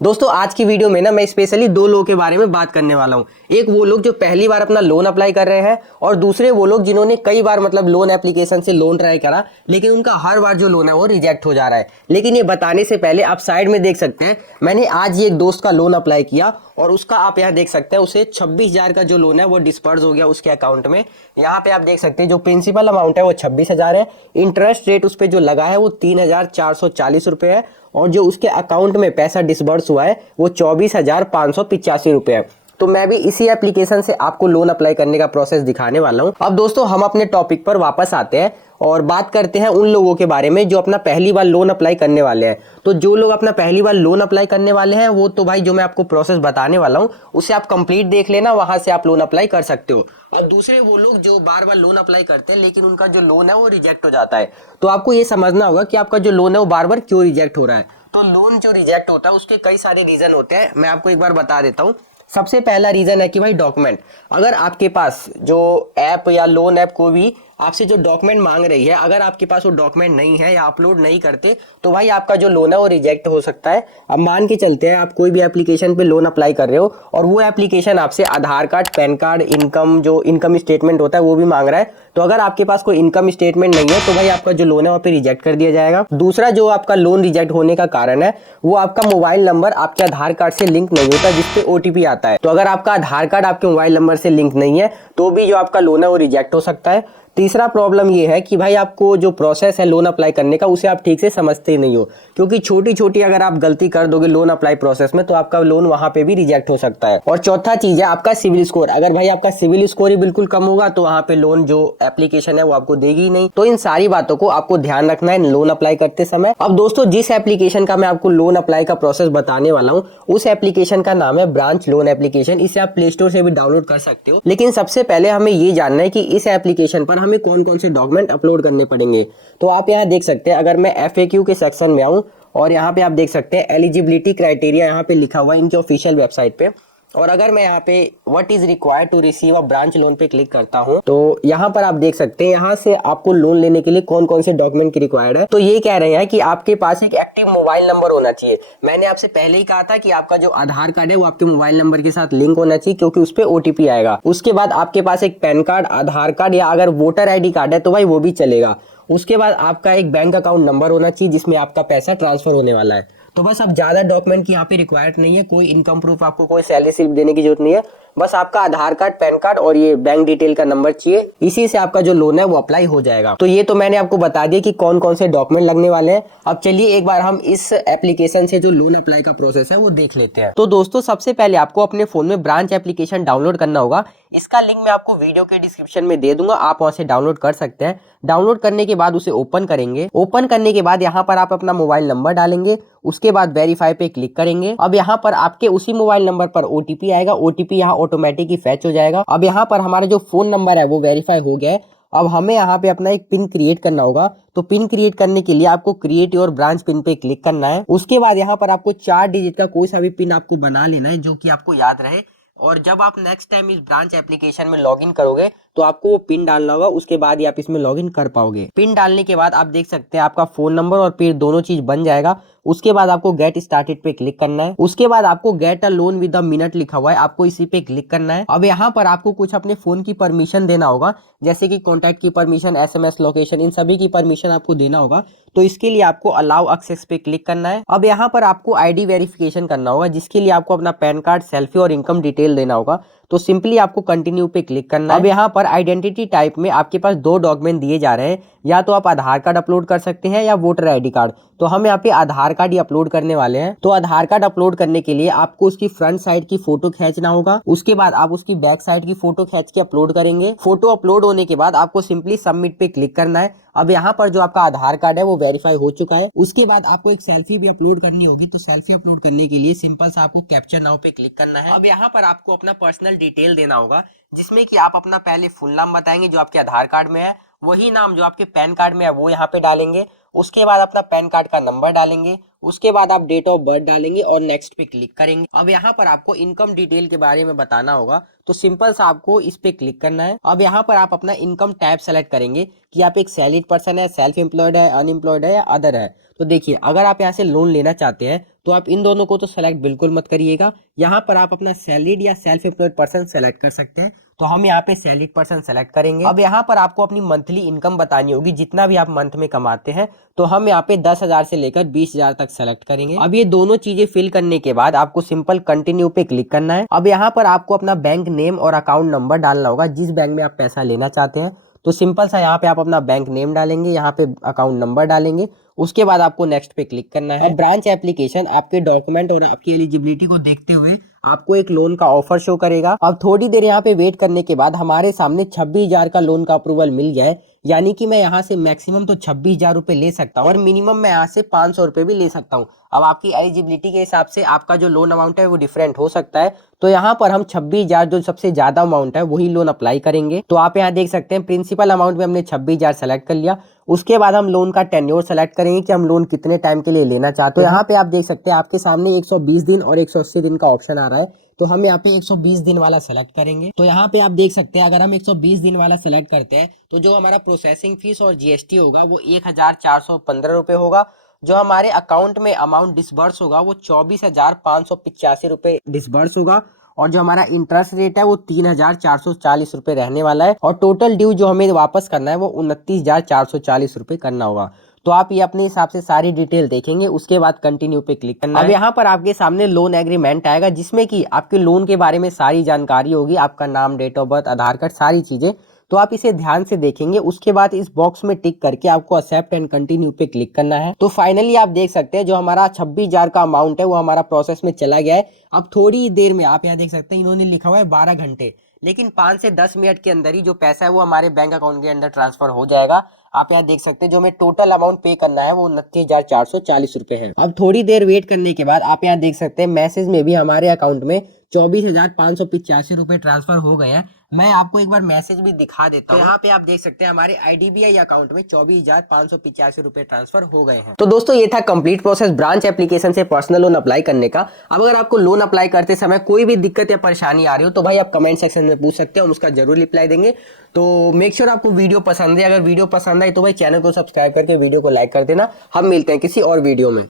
दोस्तों आज की वीडियो में ना मैं स्पेशली दो लोगों के बारे में बात करने वाला हूँ। एक वो लोग जो पहली बार अपना लोन अप्लाई कर रहे हैं और दूसरे वो लोग जिन्होंने कई बार मतलब लोन एप्लीकेशन से लोन ट्राई करा लेकिन उनका हर बार जो लोन है वो रिजेक्ट हो जा रहा है। लेकिन ये बताने से पहले आप साइड में देख सकते हैं, मैंने आज ही एक दोस्त का लोन अप्लाई किया और उसका आप यहाँ देख सकते हैं उसे 26,000 का जो लोन है वो डिस्पर्स हो गया उसके अकाउंट में। यहाँ पे आप देख सकते हैं जो प्रिंसिपल अमाउंट है वो 26,000 है, इंटरेस्ट रेट उस पर जो लगा है वो 3,440 रुपये है और जो उसके अकाउंट में पैसा डिसबर्स हुआ है वो 24,585 रुपये है। तो मैं भी इसी एप्लीकेशन से आपको लोन अप्लाई करने का प्रोसेस दिखाने वाला हूं। अब दोस्तों हम अपने टॉपिक पर वापस आते हैं और बात करते हैं उन लोगों के बारे में जो अपना पहली बार लोन अप्लाई करने वाले हैं। तो जो लोग अपना पहली बार लोन अप्लाई करने वाले हैं वो तो भाई जो मैं आपको प्रोसेस बताने वाला हूं उसे आप कंप्लीट देख लेना, वहां से आप लोन अप्लाई कर सकते हो। और दूसरे वो लोग जो बार बार लोन अप्लाई करते हैं लेकिन उनका जो लोन है वो रिजेक्ट हो जाता है। तो आपको ये समझना होगा कि आपका जो लोन है वो बार बार क्यों रिजेक्ट हो रहा है। तो लोन जो रिजेक्ट होता है उसके कई सारे रीजन होते हैं, मैं आपको एक बार बता देता हूँ। सबसे पहला रीजन है कि भाई डॉक्यूमेंट, अगर आपके पास जो ऐप या लोन ऐप को भी आपसे जो डॉक्यूमेंट मांग रही है अगर आपके पास वो डॉक्यूमेंट नहीं है या अपलोड नहीं करते तो भाई आपका जो लोन है वो रिजेक्ट हो सकता है। अब मान के चलते हैं आप कोई भी एप्लीकेशन पे लोन अप्लाई कर रहे हो और वो एप्लीकेशन आपसे आधार कार्ड, पैन कार्ड, इनकम जो इनकम स्टेटमेंट होता है वो भी मांग रहा है। तो अगर आपके पास कोई इनकम स्टेटमेंट नहीं है तो भाई आपका जो लोन है वहाँ पे रिजेक्ट कर दिया जाएगा। दूसरा जो आपका लोन रिजेक्ट होने का कारण है वो आपका मोबाइल नंबर आपके आधार कार्ड से लिंक नहीं होता जिसपे ओटीपी आता है। तो अगर आपका आधार कार्ड आपके मोबाइल नंबर से लिंक नहीं है तो भी जो आपका लोन है वो रिजेक्ट हो सकता है। तीसरा प्रॉब्लम ये है कि भाई आपको जो प्रोसेस है लोन अप्लाई करने का उसे आप ठीक से समझते ही नहीं हो, क्योंकि छोटी छोटी अगर आप गलती कर दोगे लोन अप्लाई प्रोसेस में तो आपका लोन वहां पे भी रिजेक्ट हो सकता है। और चौथा चीज है आपका सिविल स्कोर, अगर भाई आपका सिविल स्कोर ही बिल्कुल कम होगा तो वहां पे लोन जो एप्लीकेशन है वो आपको देगी ही नहीं। तो इन सारी बातों को आपको ध्यान रखना है लोन अप्लाई करते समय। अब दोस्तों जिस एप्लीकेशन का मैं आपको लोन अप्लाई का प्रोसेस बताने वाला हूँ उस एप्लीकेशन का नाम है ब्रांच लोन एप्लीकेशन। इसे आप प्ले स्टोर से भी डाउनलोड कर सकते हो। लेकिन सबसे पहले हमें ये जानना है कि इस एप्लीकेशन पर हमें कौन कौन से डॉक्यूमेंट अपलोड करने पड़ेंगे। तो आप यहाँ देख सकते हैं, अगर मैं FAQ के सेक्शन में आऊँ और यहाँ पे आप देख सकते हैं एलिजिबिलिटी क्राइटेरिया यहाँ पे लिखा हुआ है इनके ऑफिशियल वेबसाइट पे। और अगर मैं यहाँ पे what is required to receive a branch loan पे क्लिक करता हूँ तो यहाँ पर आप देख सकते हैं यहाँ से आपको लोन लेने के लिए कौन कौन से डॉक्यूमेंट की रिक्वायर्ड है। तो ये कह रहे हैं कि आपके पास एक एक्टिव मोबाइल नंबर होना चाहिए। मैंने आपसे पहले ही कहा था कि आपका जो आधार कार्ड है वो आपके मोबाइल नंबर के साथ लिंक होना चाहिए क्योंकि उस पर OTP आएगा। उसके बाद आपके पास एक पैन कार्ड, आधार कार्ड या अगर वोटर ID कार्ड है तो भाई वो भी चलेगा। उसके बाद आपका एक बैंक अकाउंट नंबर होना चाहिए जिसमें आपका पैसा ट्रांसफर होने वाला है। तो बस अब ज्यादा डॉक्यूमेंट की यहाँ पे रिक्वायर्ड नहीं है, कोई इनकम प्रूफ आपको कोई सैलरी स्लिप देने की जरूरत नहीं है, बस आपका आधार कार्ड, पैन कार्ड और ये बैंक डिटेल का नंबर चाहिए, इसी से आपका जो लोन है वो अप्लाई हो जाएगा। तो ये तो मैंने आपको बता दिया कि कौन कौन से डॉक्यूमेंट लगने वाले हैं। अब चलिए एक बार हम इस एप्लीकेशन से जो लोन अप्लाई का प्रोसेस है वो देख लेते हैं। तो दोस्तों सबसे पहले आपको अपने फोन में ब्रांच एप्लीकेशन डाउनलोड करना होगा। इसका लिंक मैं आपको वीडियो के डिस्क्रिप्शन में दे दूंगा, आप वहां से डाउनलोड कर सकते हैं। डाउनलोड करने के बाद उसे ओपन करेंगे। ओपन करने के बाद यहाँ पर आप अपना मोबाइल नंबर डालेंगे, उसके बाद वेरीफाई पे क्लिक करेंगे। अब यहाँ पर आपके उसी मोबाइल नंबर पर OTP आएगा, OTP यहाँ ऑटोमेटिक ही फैच हो जाएगा। अब यहाँ पर हमारा जो फोन नंबर है वो वेरीफाई हो गया है। अब हमें यहाँ पे अपना एक पिन क्रिएट करना होगा। तो पिन क्रिएट करने के लिए आपको क्रिएट योर ब्रांच पिन पे क्लिक करना है। उसके बाद यहाँ पर आपको 4 डिजिट का कोई सा भी पिन आपको बना लेना है जो कि आपको याद रहे। और जब आप नेक्स्ट टाइम इस ब्रांच एप्लीकेशन में लॉगिन करोगे तो आपको वो पिन डालना होगा, उसके बाद ही आप इसमें लॉगिन कर पाओगे। पिन डालने के बाद आप देख सकते हैं आपका फोन नंबर और फिर दोनों चीज बन जाएगा। उसके बाद आपको गेट स्टार्टेड पे क्लिक करना है। उसके बाद आपको get a loan with a minute लिखा हुआ है, आपको इसी पे क्लिक करना है। अब यहाँ पर आपको कुछ अपने फोन की परमिशन देना होगा, जैसे कि कॉन्टैक्ट की परमिशन, SMS, लोकेशन, इन सभी की परमिशन आपको देना होगा। तो इसके लिए आपको अलाउ एक्सेस पे क्लिक करना है। अब यहाँ पर आपको ID वेरिफिकेशन करना होगा जिसके लिए आपको अपना पैन कार्ड, सेल्फी और इनकम डिटेल देना होगा। तो सिंपली आपको कंटिन्यू पे क्लिक करना है। अब यहाँ पर आइडेंटिटी टाइप में आपके पास 2 डॉक्यूमेंट दिए जा रहे हैं, या तो आप आधार कार्ड अपलोड कर सकते हैं या वोटर ID कार्ड। तो हम यहाँ पे आधार कार्ड ही अपलोड करने वाले हैं। तो आधार कार्ड अपलोड करने के लिए आपको उसकी फ्रंट साइड की फोटो खींचना होगा, उसके बाद आप उसकी बैक साइड की फोटो खींच के अपलोड करेंगे। फोटो अपलोड होने के बाद आपको सिंपली सबमिट पे क्लिक करना है। अब यहाँ पर जो आपका आधार कार्ड है वो वेरीफाई हो चुका है। उसके बाद आपको एक सेल्फी भी अपलोड करनी होगी। तो सेल्फी अपलोड करने के लिए सिंपल सा आपको कैप्चर नाउ पे क्लिक करना है। अब यहाँ पर आपको अपना पर्सनल डिटेल देना होगा जिसमें कि आप अपना पहले फुल नाम बताएंगे जो आपके आधार कार्ड में है, वही नाम जो आपके पैन कार्ड में है वो यहाँ पे डालेंगे। उसके बाद अपना पैन कार्ड का नंबर डालेंगे। उसके बाद आप डेट ऑफ बर्थ डालेंगे और नेक्स्ट पे क्लिक करेंगे। अब यहाँ पर आपको इनकम डिटेल के बारे में बताना होगा, तो सिंपल सा आपको इस पे क्लिक करना है। अब यहाँ पर आप अपना इनकम टैब सेलेक्ट करेंगे कि आप एक सैलरीड पर्सन है, सेल्फ एम्प्लॉयड है, अनएम्प्लॉयड है या अदर है। तो देखिए, अगर आप यहाँ से लोन लेना चाहते हैं तो आप इन दोनों को तो सेलेक्ट बिल्कुल मत करिएगा। यहाँ पर आप अपना सैलरीड या सेल्फ एम्प्लॉयड पर्सन सेलेक्ट कर सकते हैं, तो हम यहाँ पे सैलरीड पर्सन सेलेक्ट करेंगे। अब यहाँ पर आपको अपनी मंथली इनकम बतानी होगी, जितना भी आप मंथ में कमाते हैं। तो हम यहाँ पे 10,000 से लेकर 20,000 तक सेलेक्ट करेंगे। अब ये दोनों चीजें फिल करने के बाद आपको सिंपल कंटिन्यू पे क्लिक करना है। अब यहाँ पर आपको अपना बैंक नेम और अकाउंट नंबर डालना होगा, जिस बैंक में आप पैसा लेना चाहते हैं। तो सिंपल सा यहाँ पे आप अपना बैंक नेम डालेंगे, यहाँ पे अकाउंट नंबर डालेंगे। उसके बाद आपको नेक्स्ट पे क्लिक करना है। ब्रांच एप्लीकेशन आपके डॉक्यूमेंट और आपकी एलिजिबिलिटी को देखते हुए आपको एक लोन का ऑफर शो करेगा। अब थोड़ी देर यहाँ पे वेट करने के बाद हमारे सामने 26,000 का लोन का अप्रूवल मिल गया है। यानी कि मैं यहाँ से मैक्सिमम तो 26,000 रुपए ले सकता हूँ और मिनिमम मैं यहाँ से 500 रुपए भी ले सकता हूँ। अब आपकी एलिजिबिलिटी के हिसाब से आपका जो लोन अमाउंट है वो डिफरेंट हो सकता है। तो यहाँ पर हम 26,000 जो सबसे ज्यादा अमाउंट है वही लोन अप्लाई करेंगे। तो आप यहाँ देख सकते हैं प्रिंसिपल अमाउंट में हमने 26,000 सेलेक्ट कर लिया। उसके बाद हम लोन का टेन्योर सेलेक्ट करेंगे कि हम लोन कितने टाइम के लिए लेना चाहते हैं। तो यहाँ पे आप देख सकते हैं आपके सामने 120 दिन और 180 दिन का ऑप्शन आ रहा है। तो हम यहाँ पे 120 दिन वाला सेलेक्ट करेंगे। तो यहाँ पे आप देख सकते हैं अगर हम 120 दिन वाला सेलेक्ट करते हैं तो जो हमारा प्रोसेसिंग फीस और जीएसटी होगा वो 1,415 रुपए होगा। जो हमारे अकाउंट में अमाउंट डिसबर्स होगा वो 24,585 रुपए डिसबर्स होगा। और जो हमारा इंटरेस्ट रेट है वो 3,440 रुपए रहने वाला है। और टोटल ड्यू जो हमें वापस करना है वो 29,440 रुपए करना होगा। तो आप ये अपने हिसाब से सारी डिटेल देखेंगे, उसके बाद कंटिन्यू पे क्लिक करना है। अब यहाँ पर आपके सामने लोन एग्रीमेंट आएगा, जिसमें कि आपके लोन के बारे में सारी जानकारी होगी, आपका नाम, date of birth, Aadhaar card, सारी चीजें। तो आप इसे ध्यान से देखेंगे। उसके बाद इस बॉक्स में टिक करके आपको एक्सेप्ट एंड कंटिन्यू पे क्लिक करना है। तो फाइनली आप देख सकते हैं जो हमारा 26,000 का अमाउंट है वो हमारा प्रोसेस में चला गया है। अब थोड़ी देर में आप यहाँ देख सकते हैं इन्होंने लिखा हुआ है 12 घंटे, लेकिन 5 से 10 मिनट के अंदर ही जो पैसा है वो हमारे बैंक अकाउंट के अंदर ट्रांसफर हो जाएगा। आप यहाँ देख सकते हैं जो हमें टोटल अमाउंट पे करना है वो 29,440 रुपए है। अब थोड़ी देर वेट करने के बाद आप यहाँ देख सकते हैं मैसेज में भी हमारे अकाउंट में 24,585 रुपए ट्रांसफर हो गए हैं। मैं आपको एक बार मैसेज भी दिखा देता हूँ। यहाँ पे आप देख सकते हैं हमारे आईडीबीआई अकाउंट में 24,585 रुपए ट्रांसफर हो गए हैं। तो दोस्तों ये था कंप्लीट प्रोसेस ब्रांच एप्लीकेशन से पर्सनल लोन अप्लाई करने का। अब अगर आपको लोन अप्लाई करते समय कोई भी दिक्कत या परेशानी आ रही हो तो भाई आप कमेंट सेक्शन में पूछ सकते हैं, हम उसका जरूर रिप्लाई देंगे। तो मेक श्योर आपको वीडियो पसंद है। अगर वीडियो पसंद आई तो भाई चैनल को सब्सक्राइब करके वीडियो को लाइक कर देना। हम मिलते हैं किसी और वीडियो में।